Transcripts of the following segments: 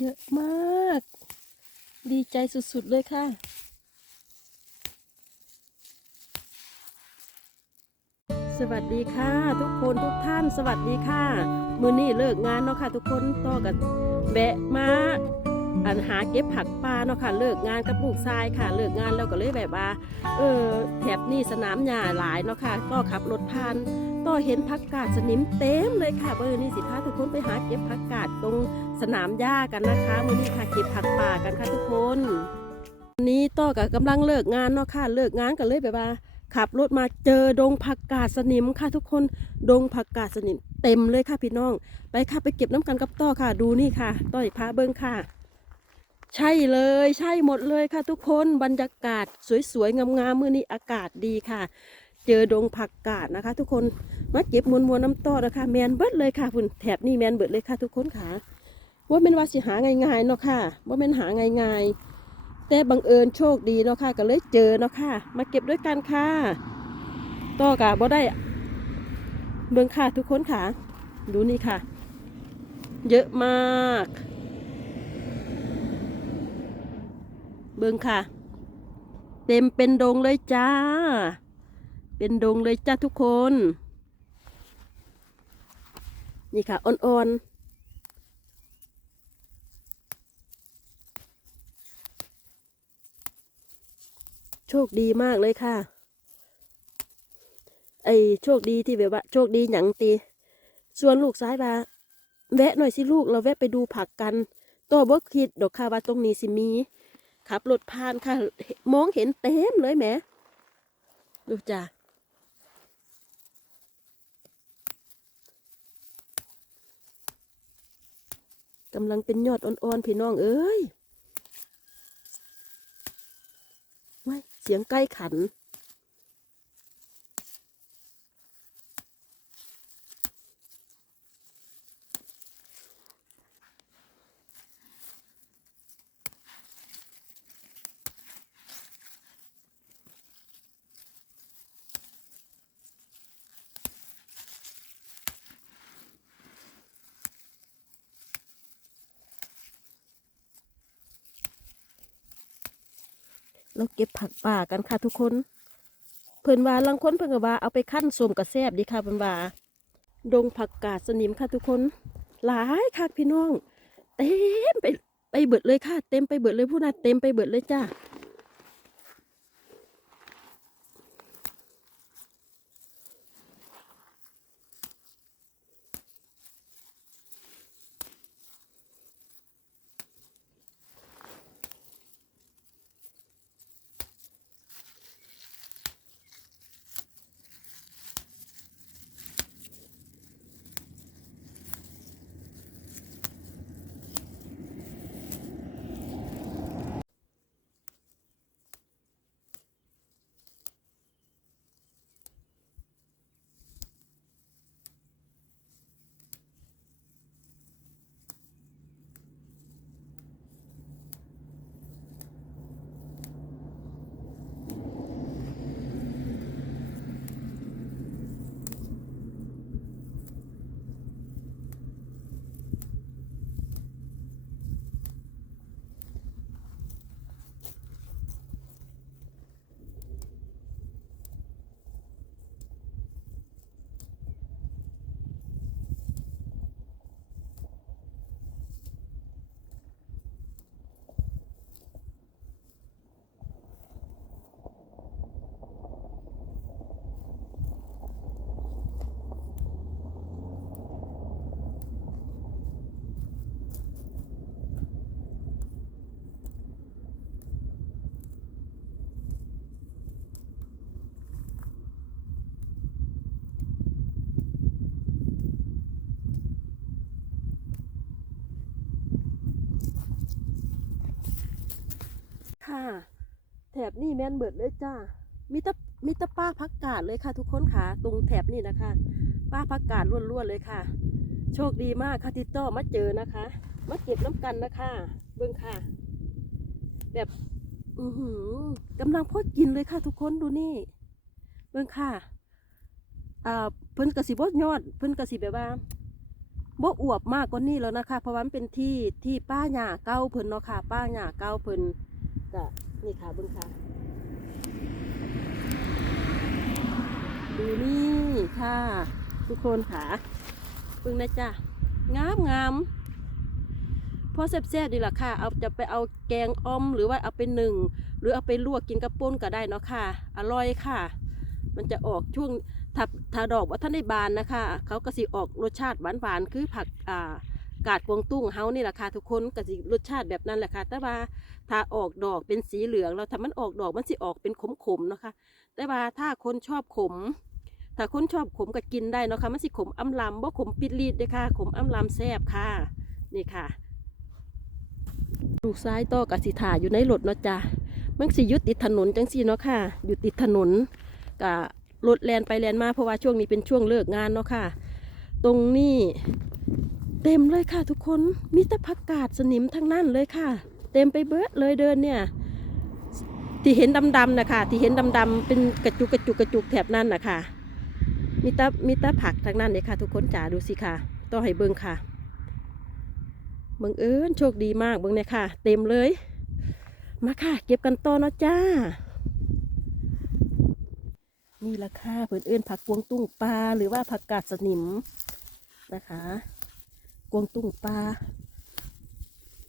เยอะมาก ดีใจสุดๆเลยค่ะสวัสดีค่ะ ทุกคนทุกท่านสวัสดีค่ะ มือนี้เลิกงานเนาะค่ะ ทุกคนต่อกับแบะมาอันหาเก็บผักปลาเนาะค่ะ เลิกงานกับลูกชายค่ะ เลิกงานแล้วก็เลยแบบว่าเออแถบนี้สนามหญ้าหลายเนาะค่ะ ก็ขับรถผ่าน ต่อเห็นผักกาดสนิมเต็มเลยค่ะเบอร์นี้สิพาทุกคนไปหาเก็บผักกาดตรงสนามหญ้ากันนะคะมื้อนี้ค่ะเก็บผักป่ากันค่ะทุกคนวันนี้ต่อกับกำลังเลิกงานเนาะค่ะเลิกงานกันเลยแบบว่าขับรถมาเจอดงผักกาดสนิมค่ะทุกคนดงผักกาดสนิมเต็มเลยค่ะพี่น้องไปค่ะไปเก็บน้ำกันกับต่อค่ะ ดูนี่ค่ะ ต่อยพาเบิ้งค่ะ ใช่เลยใช่หมดเลยค่ะทุกคนบรรยากาศสวยๆงามๆมื้อนี้อากาศดีค่ะ เจอดงผักกาดนะคะ ทุกคนมาเก็บมวลมวลน้ำต่อนะคะ แมนเบิดเลยค่ะคุณแถบนี่แมนเบิดเลยค่ะ ทุกคนค่ะว่าเป็นว่าสิหาง่ายๆเนาะค่ะว่าเป็นหาง่ายๆแต่บังเอิญโชคดีเนาะค่ะ ก็เลยเจอเนาะค่ะ มาเก็บด้วยกันค่ะต่อกะบ่ได้เบิ่งค่ะทุกคนค่ะ ดูนี่ค่ะ เยอะมาก เบิ่งค่ะ เต็มเป็นดงเลยจ้า เป็นดงเลยจ้าทุกคน นี่ค่ะ อ่อนๆโชคดีมากเลยค่ะ ไอ้โชคดีที่แบบว่า โชคดีหยังตีส่วนลูกซ้ายว่าแวะหน่อยสิลูกเราแวะไปดูผักกัน ตัวบ่คิดดอกค่ะว่าตรงนี้สิมี ขับรถผ่านค่ะ มองเห็นเต็มเลยแหมดูจ้ะ กำลังเป็นยอดอ่อนๆพี่น้องเอ้ยว้ายเสียงใกล้ขัน เราเก็บผักป่ากันค่ะทุกคน เพิ่นว่าลังคนเพิ่นก็ว่าเอาไปขั้นสมกับแซบดีค่ะเพิ่นว่าดงผักกาดสนิมค่ะทุกคน หลายค่ะพี่น้อง เต็มไปไปเบิดเลยค่ะ เต็มไปเบิดเลยผู้น่ะเต็มไปเบิดเลยจ้า ค่ะ แถบนี่แม่นเบิดเลยจ้ามีตะมีตะป้าพักกาดเลยค่ะ ทุกคนค่ะ ตรงแถบนี่นะคะ ป้าพักกาดล้วนๆเลยค่ะ โชคดีมากค่ะที่ต้อมาเจอนะคะ มาเก็บน้ำกันนะคะ เบิ้งค่ะ แบบอือหือกำลังพอกินเลยค่ะ ทุกคนดูนี่ เบิ้งค่ะอ่าเพิ่นกระสิบยอด เพิ่นกระสิแบบว่าบ่อวบมากกว่านี้แล้วนะคะ เพราะว่ามันเป็นที่ที่ป้าหญ้าเก่าเพิ่นเนาะค่ะ ป้าหญ้าเก่าเพิ่น ก็นี่ค่ะเบิ่งค่ะ ดูนี่ค่ะ ทุกคนค่ะเบิ่งนะจ๊ะงามงามพอแซ่บๆดีล่ะค่ะ เอาจะไปเอาแกงอ้อมหรือว่าเอาไปหนึ่ง หรือเอาไปลวกกินกับป่นก็ได้เนาะค่ะ อร่อยค่ะ มันจะออกช่วงถ้าถ้าดอกว่าท่านได้บานนะคะ เขาก็สิออกรสชาติหวานๆคือผักอ่า กาดกวงตุ้งเฮานี่แหละค่ะทุกคนก็สิรสชาติแบบนั้นแหละค่ะ แต่ว่าถ้าออกดอกเป็นสีเหลืองแล้วถ้ามันออกดอกมันสิออกเป็นขมๆเนาะค่ะแต่ว่าถ้าคนชอบขม ถ้าคนชอบขมก็กินได้เนาะค่ะมันสิขมอำลำบ่ขมปิดลีดเด้ค่ะ ขมอำลำแซ่บค่ะนี่ค่ะ ลูกซ้ายต่อกับสิถ่าอยู่ในรถเนาะจ้ะมันสิยู่ติดถนนจังซี่เนาะค่ะอยู่ติดถนนกับรถแลนไปแลนมาเพราะว่าช่วงนี้เป็นช่วงเลิกงานเนาะค่ะ ตรงนี้ เต็มเลยค่ะทุกคนมีแต่ผักกาดสนิมทั้งนั้นเลยค่ะ เต็มไปเบิดเลยเดินเนี่ยที่เห็นดำๆนะคะที่เห็นดำๆเป็นกระจุกกระจุกกระจุกแถบนั้นนะคะมีต่มีต่ผักทั้งนั้นเลยค่ะ ทุกคนจ๋าดูสิค่ะต้องให้เบิ่งค่ะเบังเอิญโชคดีมากเบิ่งเนี่ยค่ะ เต็มเลย มาค่ะ เก็บกันต่อนะจ้า นี่ละค่ะเพื่อนเอื้นผักกวงตุ้งปลาหรือว่าผักกาดสนิมนะคะ กวงตุ้งปลา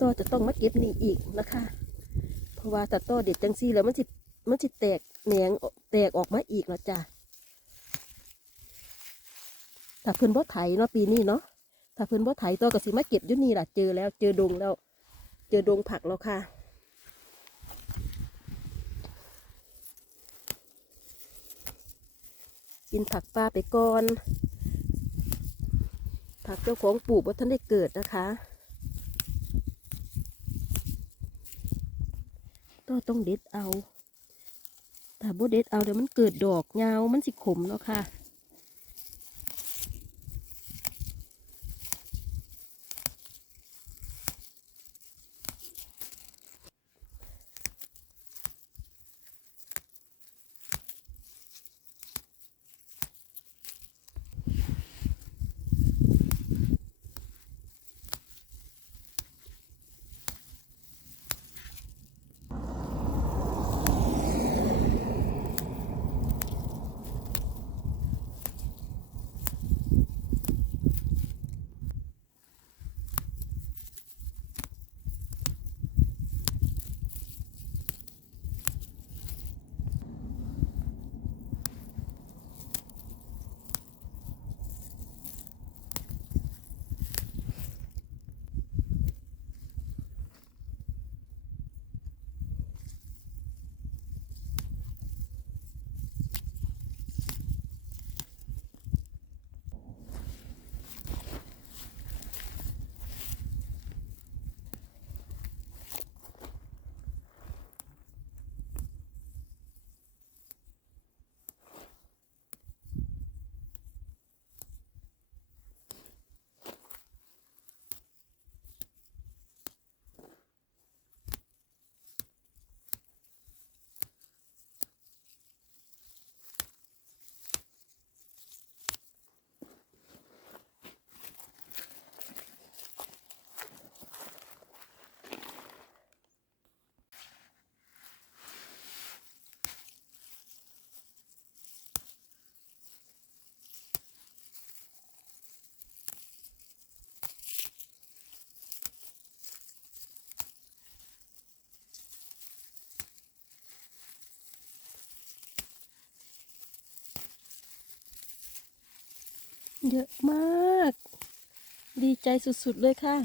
ต่อจะต้องมาเก็บนี่อีกนะคะ เพราะว่าถ้าต่อเด็ดจังซี่แล้วมันสิมันสิแตกแหนงแตกออกมาอีกแล้วจ้ะถ้าเพิ่นบ่ไถเนาะปีนี้เนาะถ้าเพิ่นบ่ไถต่อก็สิมาเก็บอยู่นี่ล่ะเจอแล้ว เจอดงแล้ว เจอดงผักแล้วค่ะกินผักปลาไปก่อน ผักเจ้าของปลูกว่าท่านได้เกิดนะคะก็ต้องเด็ดเอา ถ้าบ่เด็ดเอาเดี๋ยวมันเกิดดอกยาวมันสิขมแล้วค่ะ เยอะมาก ดีใจสุดๆเลยค่ะ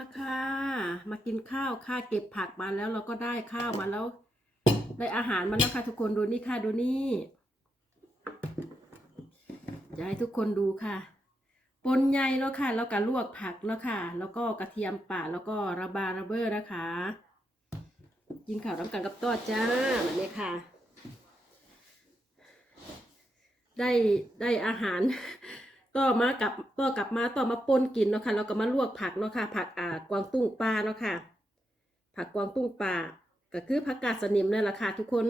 าค่ะ มากินข้าวค่ะเก็บผักมาแล้วเราก็ได้ข้าวมาแล้ว ได้อาหารมาแล้วค่ะ ทุกคนดูนี่ค่ะดูนี่จะให้ทุกคนดูค่ะปนใหญ่แล้วค่ะ แล้วก็ลวกผักแล้วค่ะ แล้วก็กระเทียมป่าแล้วก็ระบาระเบอร์นะคะ กินข้าวน้ำกันกับต้อจ้าแบบนี้ค่ะ ได้ได้อาหาร ต่อมากับต่อกลับมาต่อมาปนกินเนาะค่ะแล้วก็มาลวกผักเนาะค่ะ ผักอ่ากวางตุ้งปลาเนาะค่ะ ผักกวางตุ้งปลาก็คือผักกาดสนิมนั่นแหละค่ะทุกคน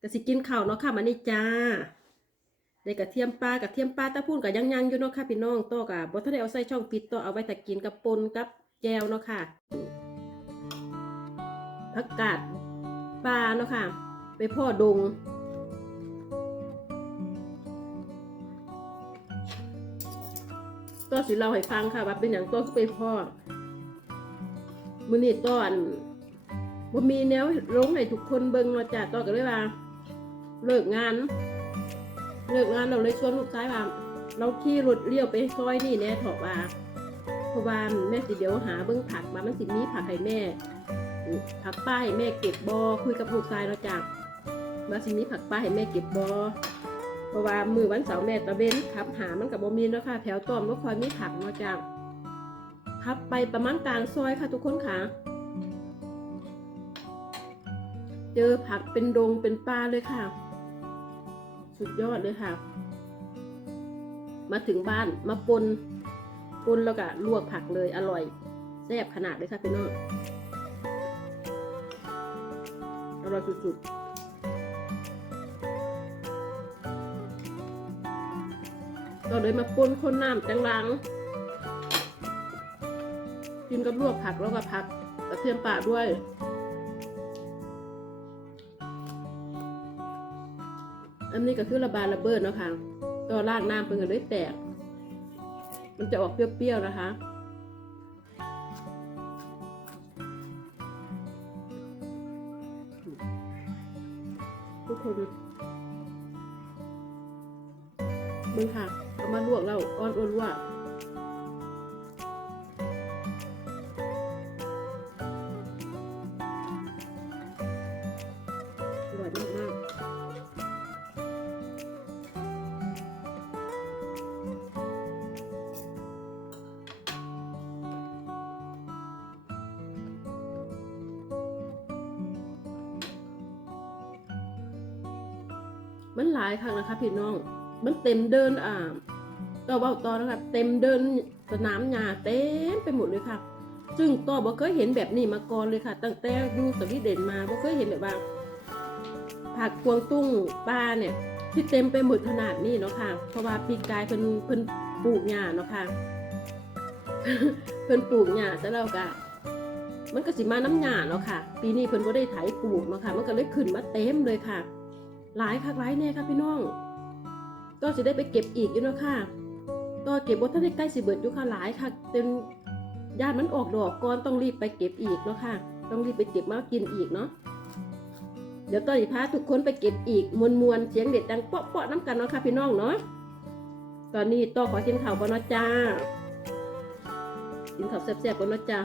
ก็สิกินข้าวเนาะค่ะมานี่จ้าได้กระเทียมปลากระเทียมปลาตะพูนกับยังยังอยู่เนาะค่ะพี่น้องต่อกับบ่ทันได้เอาใส่ช่องปิดต่อเอาไว้แต่กินกับปนกับแจวเนาะค่ะผักกาดปลาเนาะค่ะ ไปพ่อดง ก็สิเราให้ฟังค่ะว่าเป็นอย่างตัวคือไปพ่อมือนี่ต้อนบ่มีแนวลงให้ทุกคนเบิ่งเนาะจ้ะต้อก็เลยว่า เลิกงาน เลิกงานเราเลยชวนลูกชายว่าเราขี่รถเลี้ยวไปซอยนี่แน่ถอะว่าเพราะว่าแม่สิเดี๋ยวหาเบิ่งผักมามันสิมีผักให้แม่ ผักป้าให้แม่เก็บบอคุยกับลูกชายเนาะจ้ะว่าสิมีผักป้าให้แม่เก็บบอ ราะว่ามือวันเสาร์แม่ตะเวนขับหามันกับบ่มีเนาะค่ะแถวต้อมก็คอยมีผักเนาะจ้าขับไปประมาณกลางซอยค่ะทุกคนค่ะ เจอผักเป็นดงเป็นปลาเลยค่ะ สุดยอดเลยค่ะ มาถึงบ้านมาปนปนแล้วก็ลวกผักเลยอร่อยแซ่บขนาดเลยค่ะพี่น้องอร่อยสุดๆ ก็เลยมาปนคนน้ำจังหลัง กินกับลวกผักแล้วก็ผักกระเทียมป่าด้วยอันนี้ก็คือระบายระเบิดเนาะค่ะก็ราดน้ำเป็นกันด้วยแตก มันจะออกเปรี้ยวๆนะคะ ทุกคน มึงค่ะเอามาลวกแล้วอ้อนอ้วนว่าอร่อยมากมากมันหลายครั้งนะคะพี่น้อง มันเต็มเดินอ่าต่อเบาต่อนะครับเต็มเดินสนามหญ้าเต็มไปหมดเลยค่ะ ซึ่งต่อบ่เคยเห็นแบบนี้มาก่อนเลยค่ะ ตั้งแต่อยู่สวีเดนมาบ่เคยเห็นแบบว่าผักกวางตุ้งปลาเนี่ยที่เต็มไปหมดขนาดนี้เนาะค่ะ เพราะว่าปีกายเพิ่นเพิ่นปลูกหญ้าเนาะค่ะ เพิ่นปลูกหญ้าแต่เราก็มันก็สิมาน้ำหญ้าเนาะค่ะ ปีนี้เพิ่นบ่ได้ไถปลูกเนาะค่ะ มันก็เลยขึ้นมาเต็มเลยค่ะ หลายคักหลายแน่ค่ะพี่น้อง ก็จะได้ไปเก็บอีกอยู่นะค่ะก็เก็บบ่ทันได้ใกล้สิเบิดอยู่ค่ะหลายค่ะจนญาติมันออกดอกก่อนต้องรีบไปเก็บอีกเนาะค่ะ ต้องรีบไปเก็บมากินอีกเนาะเดี๋ยวตอนนี้พาทุกคนไปเก็บอีกมวลมวลเสียงเด็ดดังเปาะเปาะน้ำกันเนาะค่ะพี่น้องเนาะตอนนี้ต่อขอกินข้าวก่อนนะจ้ากินข้าวแซ่บๆก่อนนะจ้า